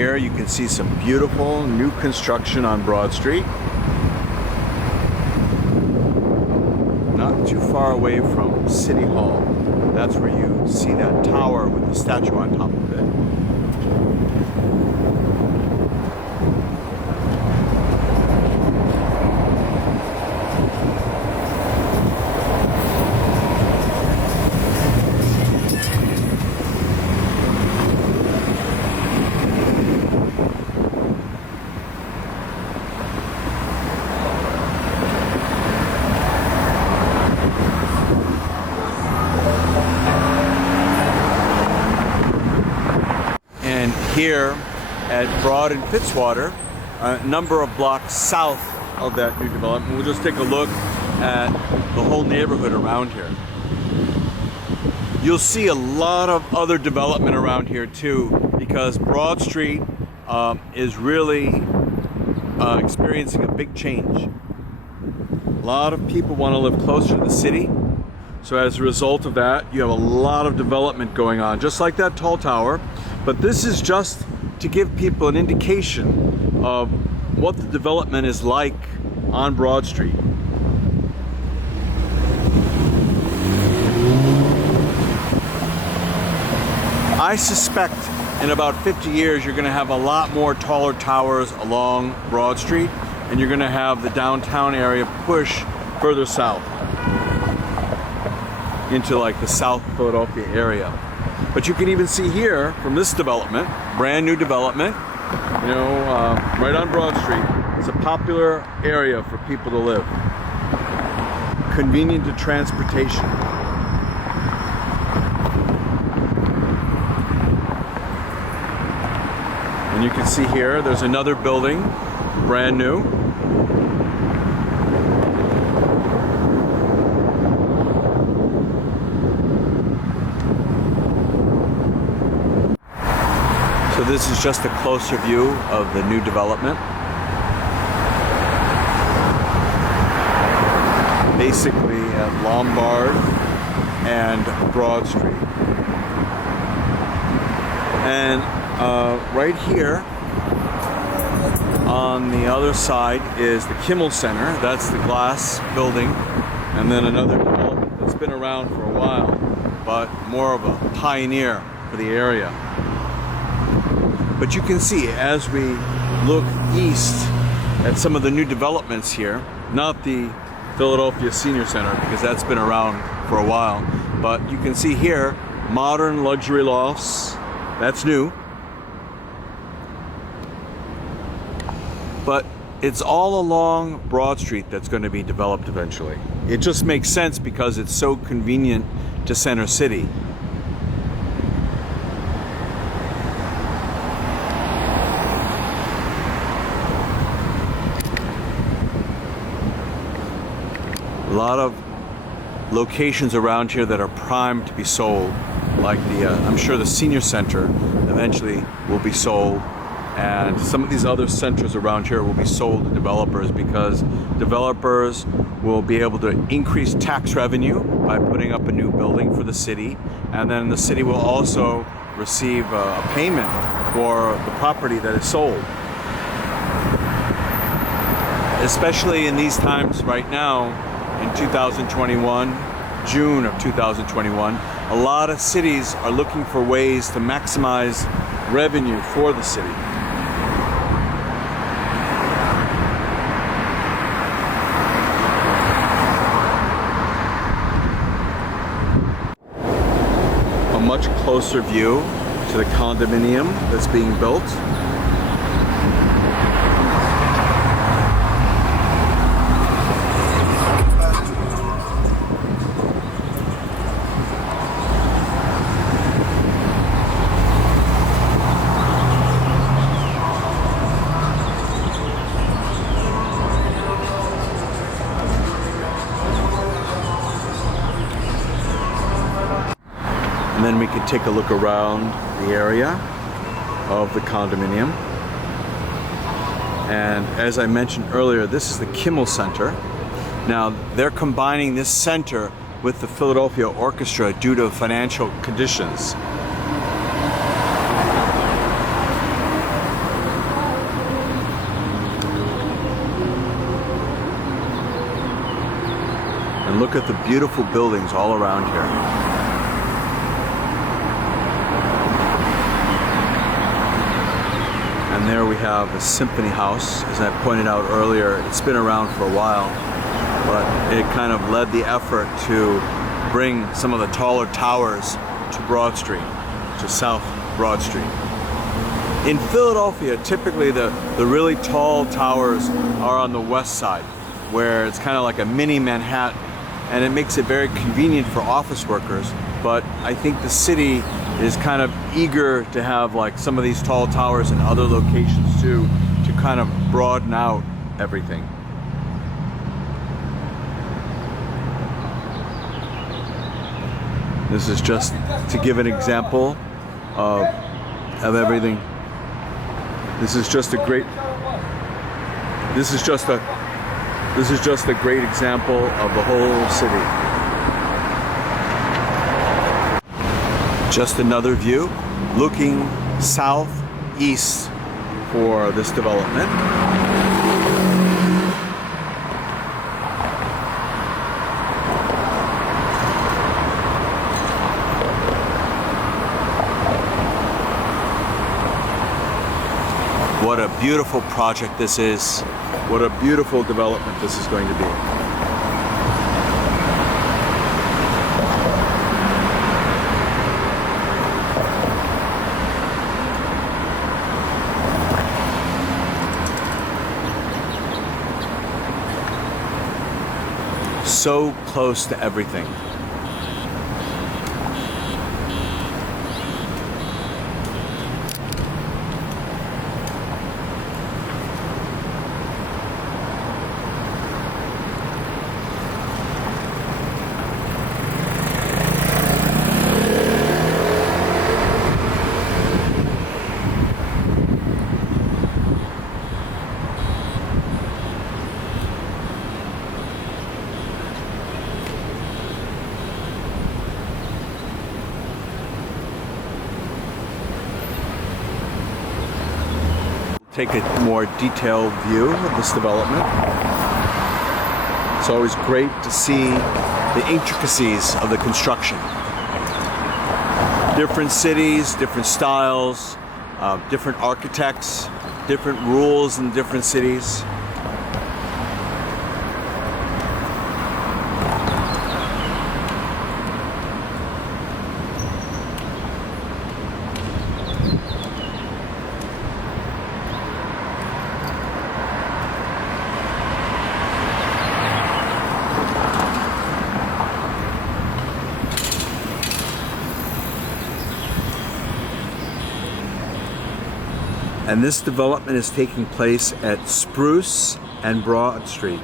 here, you can see some beautiful new construction on Broad Street. Not too far away from City Hall. That's where you see that tower with the statue on top of it. Here at Broad and Fitzwater, a number of blocks south of that new development. We'll just take a look at the whole neighborhood around here. You'll see a lot of other development around here too, because Broad Street is really experiencing a big change. A lot of people want to live closer to the city. So as a result of that, you have a lot of development going on, just like that tall tower. But this is just to give people an indication of what the development is like on Broad Street. I suspect in about 50 years you're going to have a lot more taller towers along Broad Street, and you're going to have the downtown area push further south into like the South Philadelphia area. But you can even see here from this development, brand new development, right on Broad Street. It's a popular area for people to live. Convenient to transportation. And you can see here, there's another building, brand new. So this is just a closer view of the new development. Basically at Lombard and Broad Street. And right here on the other side is the Kimmel Center. That's the glass building. And then another development that's been around for a while, but more of a pioneer for the area. But you can see as we look east at some of the new developments here, not the Philadelphia Senior Center because that's been around for a while, but you can see here modern luxury lofts, that's new. But it's all along Broad Street that's going to be developed eventually. It just makes sense because it's so convenient to Center City. A lot of locations around here that are primed to be sold, like I'm sure the Senior Center eventually will be sold, and some of these other centers around here will be sold to developers because developers will be able to increase tax revenue by putting up a new building for the city, and then the city will also receive a payment for the property that is sold. Especially in these times right now, in 2021, June of 2021, a lot of cities are looking for ways to maximize revenue for the city. A much closer view to the condominium that's being built. And then we could take a look around the area of the condominium. And as I mentioned earlier, this is the Kimmel Center. Now, they're combining this center with the Philadelphia Orchestra due to financial conditions. And look at the beautiful buildings all around here. And there we have a Symphony House. As I pointed out earlier, it's been around for a while, but it kind of led the effort to bring some of the taller towers to Broad Street, to South Broad Street. In Philadelphia, typically the really tall towers are on the west side, where it's kind of like a mini Manhattan, and it makes it very convenient for office workers. But I think the city is kind of eager to have like some of these tall towers in other locations too, to kind of broaden out everything. This is just to give an example of everything. This is just a great example of the whole city. Just another view looking southeast for this development. What a beautiful project this is. What a beautiful development this is going to be. So close to everything. Take a more detailed view of this development. It's always great to see the intricacies of the construction. Different cities, different styles, different architects, different rules in different cities. And this development is taking place at Spruce and Broad Street.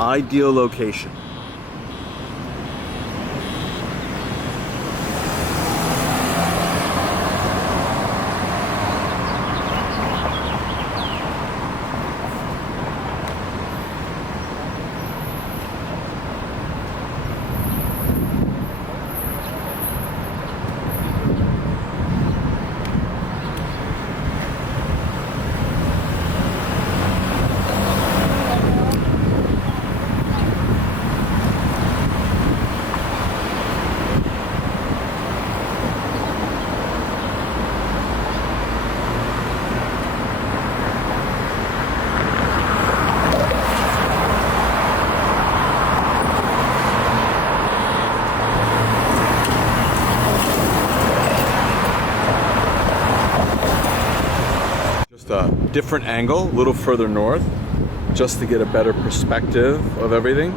Ideal location. A different angle, a little further north, just to get a better perspective of everything.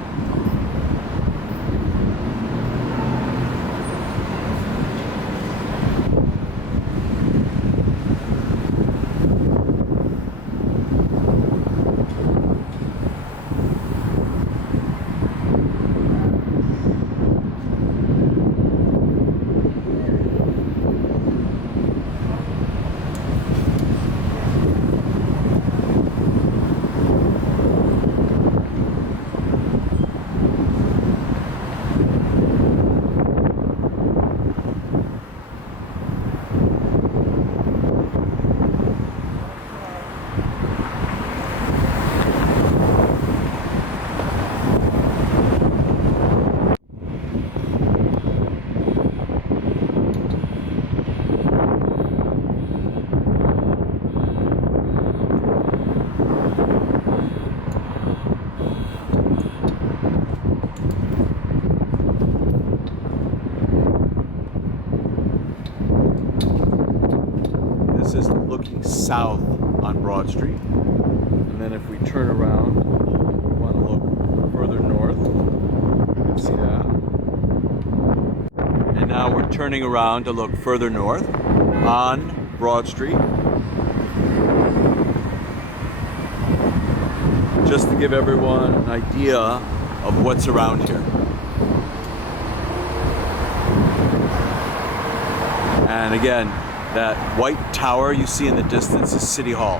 This is looking south on Broad Street. And then if we turn around, we want to look further north. See that? And now we're turning around to look further north on Broad Street. Just to give everyone an idea of what's around here. And again, that white tower you see in the distance is City Hall.